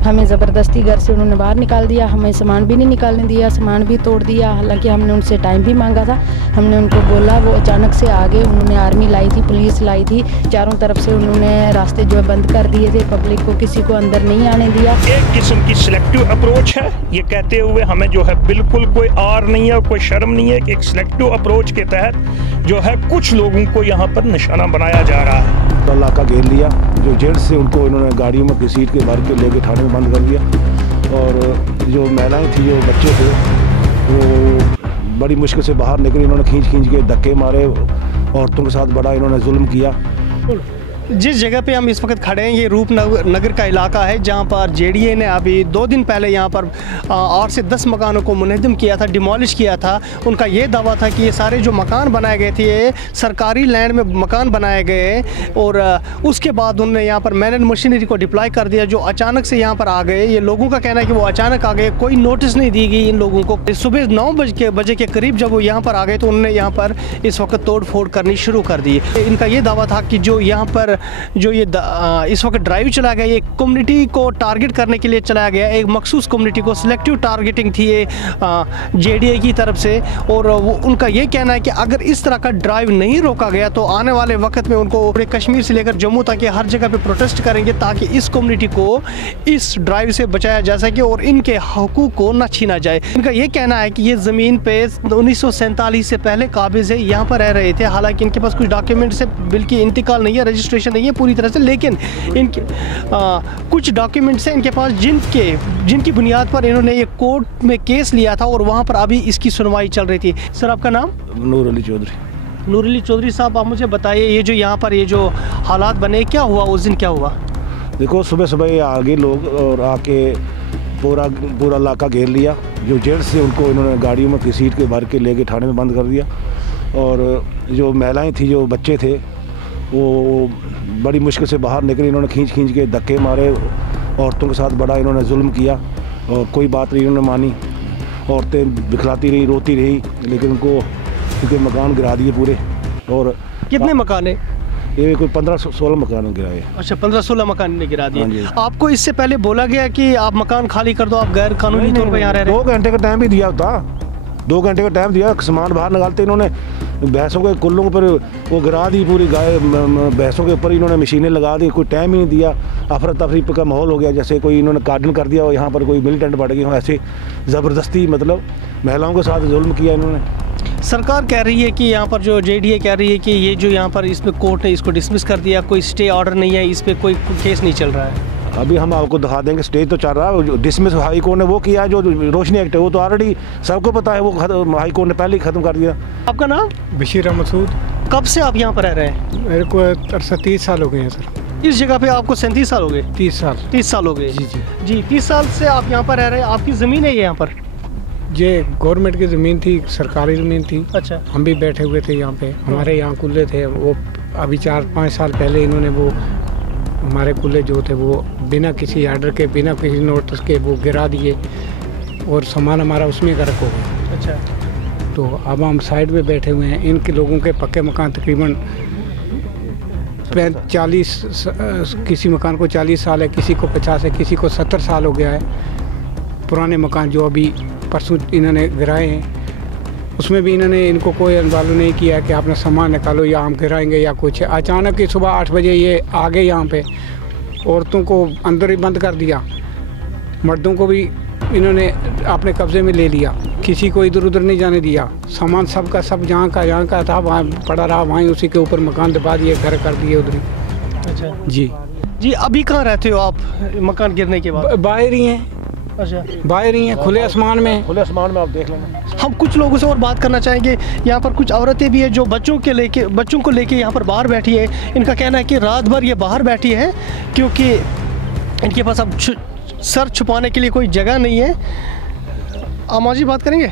हमें ज़बरदस्ती घर से उन्होंने बाहर निकाल दिया, हमें सामान भी नहीं निकालने दिया, सामान भी तोड़ दिया। हालांकि हमने उनसे टाइम भी मांगा था, हमने उनको बोला, वो अचानक से आ गए। उन्होंने आर्मी लाई थी, पुलिस लाई थी, चारों तरफ से उन्होंने रास्ते जो है बंद कर दिए थे, पब्लिक को किसी को अंदर नहीं आने दिया। एक किस्म की सिलेक्टिव अप्रोच है, ये कहते हुए हमें जो है बिल्कुल कोई आर नहीं है, कोई शर्म नहीं है कि एक सिलेक्टिव अप्रोच के तहत जो है कुछ लोगों को यहाँ पर निशाना बनाया जा रहा है। पूरा इलाका घेर लिया, जो जेंट्स से उनको इन्होंने गाड़ियों में घसीट के भर के लेके थाने में बंद कर दिया, और जो महिलाएं थी, जो बच्चे थे, वो बड़ी मुश्किल से बाहर निकली। इन्होंने खींच के धक्के मारे, औरतों के साथ बड़ा इन्होंने जुल्म किया। जिस जगह पे हम इस वक्त खड़े हैं, ये रूपनगर का इलाका है, जहाँ पर जेडीए ने अभी 2 दिन पहले यहाँ पर 8 से 10 मकानों को मुनहदम किया था, डिमोलिश किया था। उनका ये दावा था कि ये सारे जो मकान बनाए गए थे, ये सरकारी लैंड में मकान बनाए गए, और उसके बाद उन्होंने यहाँ पर मैन एंड मशीनरी को डिप्लॉय कर दिया, जो अचानक से यहाँ पर आ गए। ये लोगों का कहना है कि वो अचानक आ गए, कोई नोटिस नहीं दी गई इन लोगों को। सुबह 9 बजे के करीब जब वो यहाँ पर आ गए, तो उन्होंने यहाँ पर इस वक्त तोड़ फोड़ करनी शुरू कर दी। इनका ये दावा था कि जो यहाँ पर जो ये इस वक्त ड्राइव चला गया, ये कम्युनिटी को टारगेट करने के लिए चलाया गया, एक मखसूस कम्युनिटी को सिलेक्टिव टारगेटिंग थी ये जेडीए की तरफ से। और उनका ये कहना है कि अगर इस तरह का ड्राइव नहीं रोका गया, तो आने वाले वक्त में उनको पूरे कश्मीर से लेकर जम्मू तक हर जगह पे प्रोटेस्ट करेंगे, ताकि इस कम्युनिटी को इस ड्राइव से बचाया जा सके और इनके हकूक़ को न छीना जाए। इनका ये कहना है कि ये ज़मीन पे 1947 से पहले काबिज़ है, यहाँ पर रह रहे थे। हालांकि इनके पास कुछ डॉक्यूमेंट से बिल की इंतकाल नहीं है, रजिस्ट्रेशन नहीं है पूरी तरह से, लेकिन इनके कुछ डॉक्यूमेंट्स हैं इनके पास, जिनकी बुनियाद पर इन्होंने ये कोर्ट में केस लिया था, और वहाँ पर अभी इसकी सुनवाई चल रही थी। सर, आपका नाम? नूर अली चौधरी। नूर अली चौधरी साहब, आप मुझे बताइए, ये जो यहाँ पर ये जो हालात बने, क्या हुआ उस दिन, क्या हुआ? देखो, सुबह आ गए लोग और आके पूरा इलाका घेर लिया। जो जेंट्स थे, उनको इन्होंने गाड़ियों में घसीट के भर के लेके थाने में बंद कर दिया, और जो महिलाएं थी, जो बच्चे थे, वो बड़ी मुश्किल से बाहर निकली। इन्होंने खींच के धक्के मारे, औरतों के साथ बड़ा इन्होंने जुल्म किया, और कोई बात नहीं इन्होंने मानी। औरतें बिखलाती रही, रोती रही, लेकिन उनके मकान गिरा दिए पूरे। और कितने मकान है ये? कोई 15-16 मकान गिराए। अच्छा, 15-16 15 ने गिरा दिए। आपको इससे पहले बोला गया कि आप मकान खाली कर दो, आप गैर कानूनी तौर पर यहाँ रह रहे हैं? 2 घंटे का टाइम भी दिया था, 2 घंटे का टाइम दिया, सामान बाहर निकालते इन्होंने भैंसों के कुल्लों पर वो गिरा दी, पूरी गाय भैंसों के ऊपर इन्होंने मशीनें लगा दी। कोई टाइम ही नहीं दिया, अफरा तफरी का माहौल हो गया, जैसे कोई इन्होंने कार्डन कर दिया और यहाँ पर कोई मिलिटेंट बढ़ गए हो, ऐसे ज़बरदस्ती मतलब महिलाओं के साथ जुल्म किया इन्होंने। सरकार कह रही है कि यहाँ पर जो जेडीए कह रही है कि ये जो यहाँ पर इसमें कोर्ट ने इसको डिसमिस कर दिया, कोई स्टे ऑर्डर नहीं है, इस पर कोई केस नहीं चल रहा है। अभी हम आपको दिखा देंगे, स्टेज तो चल रहा है। डिसमिस हाई कोर्ट ने वो किया है, जो रोशनी एक्ट है वो तो ऑलरेडी सबको पता है, वो हाई कोर्ट ने पहले ही ख़त्म कर दिया। आपका नाम? बशीर मसूद। कब से आप यहाँ पर रह रहे हैं? मेरे को 30 साल हो गए हैं सर। इस जगह पे आपको 37 साल हो गए? 30 साल हो गए। जी 30 साल से आप यहाँ पर रह रहे हैं। आपकी ज़मीन है ये यहाँ पर? ये गवर्नमेंट की ज़मीन थी, सरकारी ज़मीन थी। अच्छा। हम भी बैठे हुए थे यहाँ पे, हमारे यहाँ कुल्ले थे। वो अभी 4-5 साल पहले इन्होंने वो हमारे कुल्ले जो थे वो बिना किसी आर्डर के, बिना किसी नोटिस के वो गिरा दिए, और सामान हमारा उसमें का रखो गया। अच्छा। तो अब हम साइड में बैठे हुए हैं। इनके लोगों के पक्के मकान तकरीबन 40, किसी मकान को 40 साल है, किसी को 50 है, किसी को 70 साल हो गया है। पुराने मकान जो अभी परसों इन्होंने गिराए हैं, उसमें भी इन्होंने इनको कोई अनवालू नहीं किया कि आपने सामान निकालो या हम गिराएंगे या कुछ। अचानक ही सुबह 8 बजे ये आ गए यहाँ पे, औरतों को अंदर ही बंद कर दिया, मर्दों को भी इन्होंने अपने कब्ज़े में ले लिया, किसी को इधर उधर नहीं जाने दिया। सामान सबका सब जहाँ का था वहाँ पड़ा रहा, वहीं उसी के ऊपर मकान दबा दिए, घर कर दिए उधर ही। अच्छा जी। अभी कहाँ रहते हो आप मकान गिरने के बाद? बाहर ही हैं। अच्छा, बाहर ही हैं, खुले आसमान में। खुले आसमान में आप देख लेंगे। हम कुछ लोगों से और बात करना चाहेंगे। यहाँ पर कुछ औरतें भी हैं जो बच्चों को लेके यहाँ पर बाहर बैठी है। इनका कहना है कि रात भर ये बाहर बैठी है क्योंकि इनके पास अब सर छुपाने के लिए कोई जगह नहीं है। आमा जी बात करेंगे?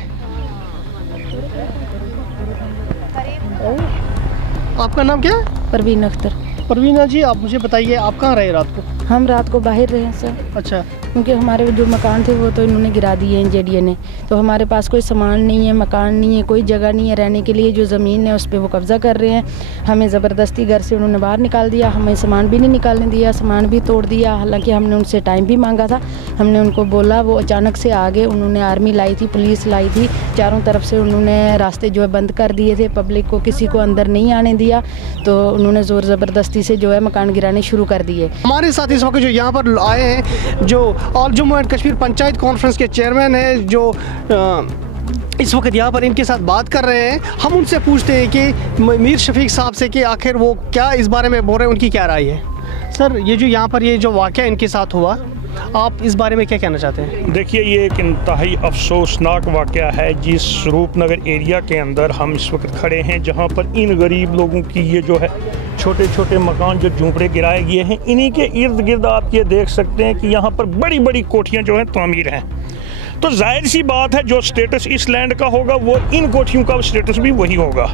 आपका नाम क्या है? परवीन अख्तर। परवीना जी, आप मुझे बताइए, आप कहाँ रहे रात को? हम रात को बाहर रहे हैं सर। अच्छा, क्योंकि हमारे जो मकान थे वो तो इन्होंने गिरा दिए हैं जेडीए ने। तो हमारे पास कोई सामान नहीं है, मकान नहीं है, कोई जगह नहीं है रहने के लिए। जो ज़मीन है उस पर वो कब्ज़ा कर रहे हैं। हमें ज़बरदस्ती घर से उन्होंने बाहर निकाल दिया, हमें सामान भी नहीं निकालने दिया, सामान भी तोड़ दिया। हालांकि हमने उनसे टाइम भी मांगा था, हमने उनको बोला, वो अचानक से आ गए। उन्होंने आर्मी लाई थी, पुलिस लाई थी, चारों तरफ से उन्होंने रास्ते जो है बंद कर दिए थे, पब्लिक को किसी को अंदर नहीं आने दिया। तो उन्होंने ज़ोर ज़बरदस्ती से जो है मकान गिराने शुरू कर दिए। हमारे साथ इस वक्त जो यहाँ पर आए हैं, जो all Jammu and Kashmir panchayat conference के चेयरमैन हैं, जो इस वक्त यहाँ पर इनके साथ बात कर रहे हैं। हम उनसे पूछते हैं कि मीर शफीक साहब से कि आखिर वो क्या इस बारे में बोल रहे हैं, उनकी क्या राय है। सर, ये जो यहाँ पर ये जो वाक़या इनके साथ हुआ, आप इस बारे में क्या कहना चाहते हैं? देखिए, ये एक इंतहाई अफसोसनाक वाक़या है जिस रूपनगर एरिया के अंदर हम इस वक्त खड़े हैं, जहाँ पर इन गरीब लोगों की ये जो है छोटे छोटे मकान जो झूंपड़े गिराए गए हैं, इन्हीं के इर्द गिर्द आप ये देख सकते हैं कि यहाँ पर बड़ी बड़ी कोठियाँ जो हैं तामीर हैं। तो जाहिर सी बात है, जो स्टेटस इस लैंड का होगा वो इन कोठियों का स्टेटस भी वही होगा।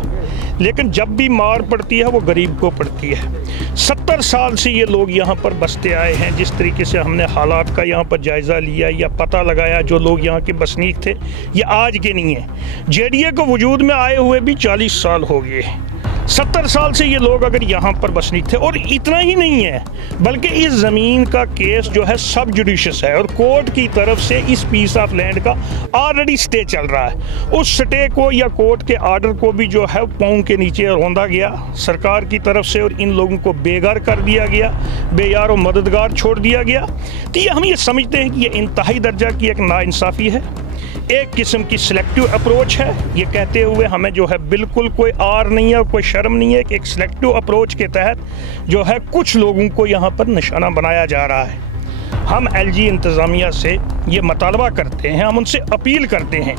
लेकिन जब भी मार पड़ती है वो गरीब को पड़ती है। 70 साल से ये लोग यहाँ पर बसते आए हैं। जिस तरीके से हमने हालात का यहाँ पर जायज़ा लिया या पता लगाया, जो लोग यहाँ के बसनीक थे ये आज के नहीं है। जेडीए को वजूद में आए हुए भी 40 साल हो गए। 70 साल से ये लोग अगर यहाँ पर बसनीक थे। और इतना ही नहीं है, बल्कि इस ज़मीन का केस जो है सब जुडिशियस है और कोर्ट की तरफ से इस पीस ऑफ लैंड का ऑलरेडी स्टे चल रहा है। उस स्टे को या कोर्ट के आर्डर को भी जो है पाँव के नीचे रौंदा गया सरकार की तरफ से, और इन लोगों को बेघर कर दिया गया, बेयार और मददगार छोड़ दिया गया। तो ये हम ये समझते हैं कि ये इंतहाई दर्जा की एक नाइंसाफ़ी है, एक किस्म की सिलेक्टिव अप्रोच है। ये कहते हुए हमें जो है बिल्कुल कोई आर नहीं है, कोई शर्म नहीं है कि एक सिलेक्टिव अप्रोच के तहत जो है कुछ लोगों को यहाँ पर निशाना बनाया जा रहा है। हम एलजी इंतज़ामिया से ये मुतालबा करते हैं, हम उनसे अपील करते हैं,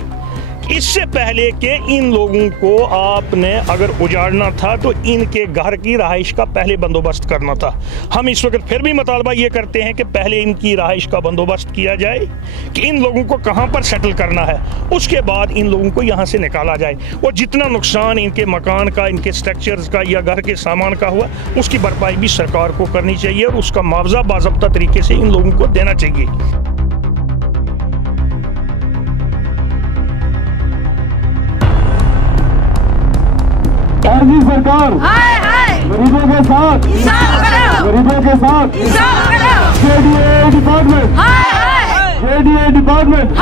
इससे पहले कि इन लोगों को आपने अगर उजाड़ना था तो इनके घर की रहाइश का पहले बंदोबस्त करना था। हम इस वक्त फिर भी मुतालबा ये करते हैं कि पहले इनकी रहाइश का बंदोबस्त किया जाए कि इन लोगों को कहाँ पर सेटल करना है, उसके बाद इन लोगों को यहाँ से निकाला जाए। और जितना नुकसान इनके मकान का, इनके स्ट्रक्चर्स का या घर के सामान का हुआ, उसकी भरपाई भी सरकार को करनी चाहिए और उसका मुआवजा बाज़ाब्ता तरीके से इन लोगों को देना चाहिए। आरजी सरकार गरीबों के साथ, गरीबों के साथ। JDA department, JDA department.